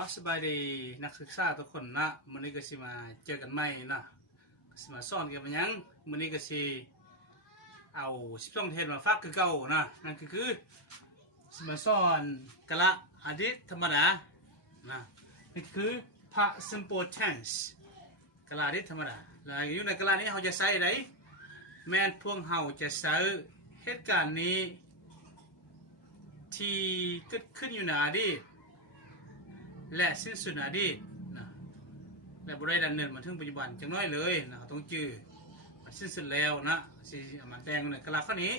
เอาสบายดีนักศึกษาทุกคนนะมื้อนี้ก็สิมาเจอกันใหม่นะก็สิมาสอนกันยังมื้อนี้ก็สิเอา12เทศมาฝากคือเก่านะนั่นก็คือสิมาสอนกะละอดีตธรรมดานะนี่คือ past simple tense กะละอดีตธรรมดาแล้วอยู่ในกะละนี้เราจะใช้อะไรแม้นพวกเราจะใช้เหตุการณ์นี้ที่เกิดขึ้นอยู่ในอดีตและสิ้นสุดอดีตนะและบริดำเนินมาถึงปัจจุบันจังน้อยเลยนะต้องจื้อมันสิ้นสุดแล้วนะสิมาแต่งในกะลาข้อนี้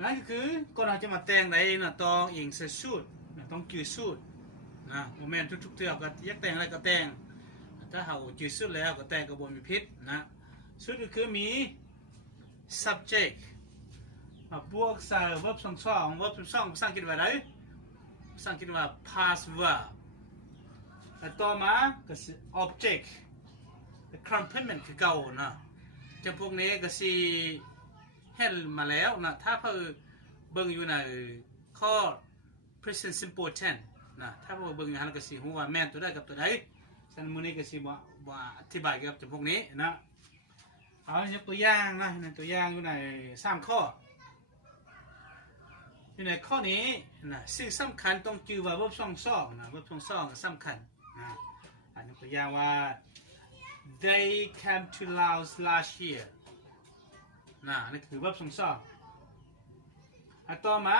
นั่นก็คือก่อนเราจะมาแต่งใดนะต้องอิงสูตรนะต้องจื้อสูตรนะโมเมนต์ทุกๆเทื่อก็อยากแต่งอะไรก็แต่งถ้าเราจื้อสูตรแล้วก็แต่งก็บ่มีผิดนะสูตรก็คือมี subject มาบวกใส่ verb สอง verb สองภาษาอังกฤษว่าอะไรภาษาอังกฤษว่า past verb แล้วต่อมาก็คือ object complement คือเก่านะจะพวกนี้ก็สิเห็นมาแล้วนะถ้าเพิ่งเบิ่งอยู่ในข้อ present simple tense นะถ้าเพิ่งเบิ่งอยู่หันก็สิฮู้ว่าแม่นตัวใดกับตัวใดฉะนั้นมื้อนี้ก็สิมาอธิบายเกี่ยวกับพวกนี้นะเอายกตัวอย่างนะในตัวอย่างอยู่ใน3ข้ออยู่ในข้อนี้นะสิ่งสำคัญต้องจือว่า verb สองนะ verb สองสำคัญนะอันนี้ตัวอย่างว่า they came to Laos last year นะนี่คือ verb สองอันต่อมา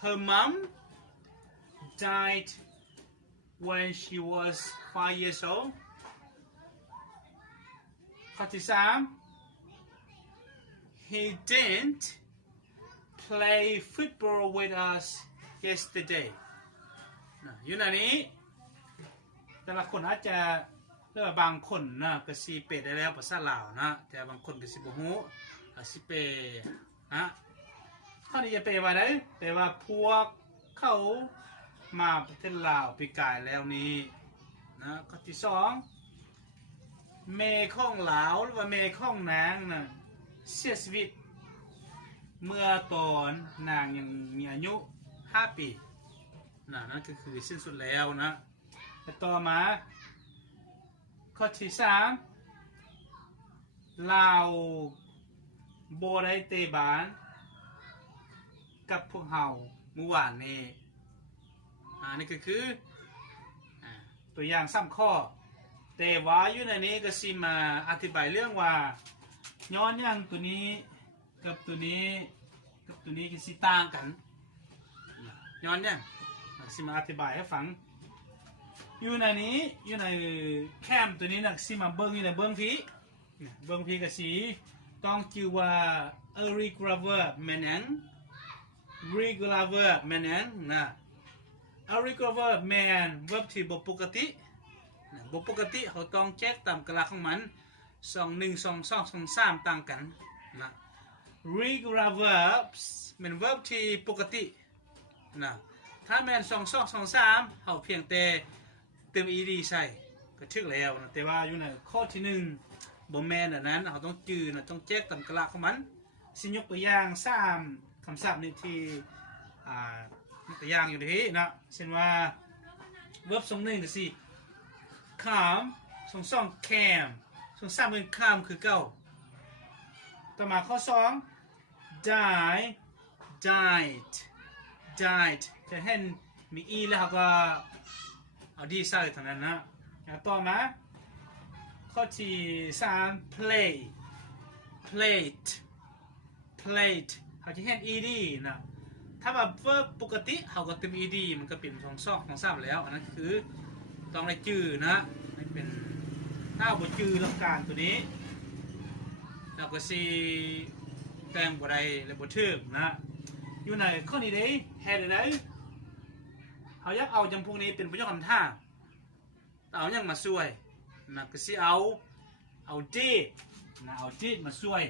her mom died when she was 5 years old ข้อที่3 he didn't play football with us yesterday อยู่ในนี้แต่ละคนอาจจะเรียกว่าบางคนนะก็สิเปได้แล้วภาษาลาวนะแต่บางคนก็สิบ่ฮู้สิเปนะข้อนี้จะเปว่าได้แต่ว่าพวกเขามาประเทศลาวปีกายแล้วนี้นะข้อที่2เมของลาวหรือว่าเมของนางนะเสียชีวิตเมื่อตอนนางยังมีอายุ5 ปีนั่นก็คือสิ้นสุดแล้วนะต่อมาข้อที่3เราโบได้เตะบานกับพวกเฮาเมื่อวานนี้นี่ก็คือตัวอย่าง3ข้อแต่ว่าอยู่ในนี้ก็สิมาอธิบายเรื่องว่าย้อนอย่างตัวนี้กับตัวนี้กับตัวนี้ก็สิต่างกันย้อนเนี่ยสิมาอธิบายให้ฟังอยู่ในนี้อยู่ในแคมตัวนี้นะสิมาเบิ้งอยู่ในเบิ้งพีก็สิต้องจื่อว่า irregular verb แม่นหยัง regular verb แม่นหยังนะ irregular verb แม่น verb ที่บ่ปกติบ่ปกติเขาต้องแจ็คตามกะลาของมัน2 1 2 2 2 3ต่างกันนะ regular verbs เป็น verb ที่ปกตินะถ้าแม่น2 2 2 3เขาเพียงแต่เติม ed ใส่ก็ถึกแล้วนะแต่ว่าอยู่ในข้อที่1บ่แม่นอันนั้นเขาต้องจื้อนะต้องแจ็คตามกะลาของมันสิยกตัวอย่าง3คำศัพท์นี่ที่ตัวอย่างอยู่ที่นะเช่นว่า verb 1ก็สิ come 2 came 3เป็น come คือเก่าต่อมาข้อ2 died จะเห็นมี e แล้วเขาก็เอา d ใส่เท่านั้นนะต่อมาข้อที่3 played เขาจะเห็น ed นะถ้าว่า verb ปกติเขาก็เติม ed มันก็เป็น2 3แล้วอันนั้นคือต้องได้จื่อนะไม่เป็นถ้าบ่จื่อหลักการตัวนี้เราก็สิแต่งบ่ได้และบ่ถูกนะอยู่ในข้อนี้เด้เฮ็ดได้เขาอยากเอาจำพวกนี้เป็นประโยคคำท่าเอาหยังมาช่วยนะก็สิเอา did นะเอา did มาช่วย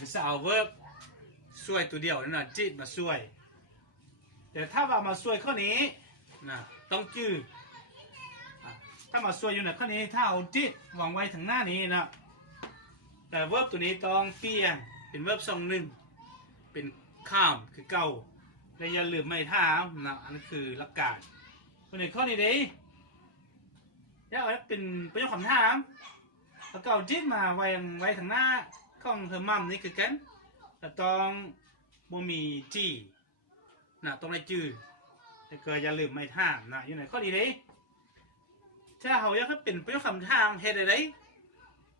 ก็สิเอา verb ช่วยตัวเดียวนั่นน่ะ did มาช่วยแต่ถ้าว่ามาช่วยข้อนี้นะต้องจื้อถ้ามาช่วยอยู่ในข้อนี้ถ้าเอา did วางไว้ทางหน้านี้นะแต่ verb ตัวนี้ต้องเปลี่ยน เป็นเวิร์บทรงหนึ่งเป็นข้ามคือเก่าและอย่าลืมไม่ท่ามนะอันนั้นคือหลักการวันนี้ข้อนี้เด้อยากเป็นประโยคคำถามแล้วเก่าจิ้มมาไว้ทางหน้าของเธอมั่มนี่คือกันแต่ต้องบ่มีจีนะต้องได้จื้อแต่ก็อย่าลืมไม่ท่ามนะอยู่ไหนข้อนี้เด้ถ้าเขาอยากให้เป็นประโยคคำถามเฮ็ดอะไร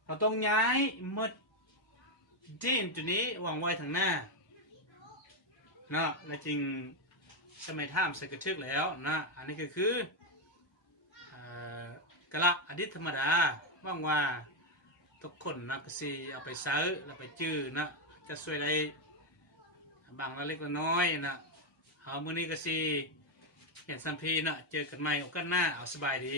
เราต้องย้ายหมดจีนจุดนี้วางไว้ทางหน้าเนาะและจริงสมัยท่ามใส่กระชึกแล้วนะอันนี้ก็คือกระอดีตธรรมดาว่างว่าทุกคนนะก็สิเอาไปซื้อแล้วไปจื้อนะจะช่วยได้บางละเล็กละน้อยนะเอามื้อนี้ก็สิเห็นสัมพีนะเจอกันใหม่โอกาสหน้าเอาสบายดี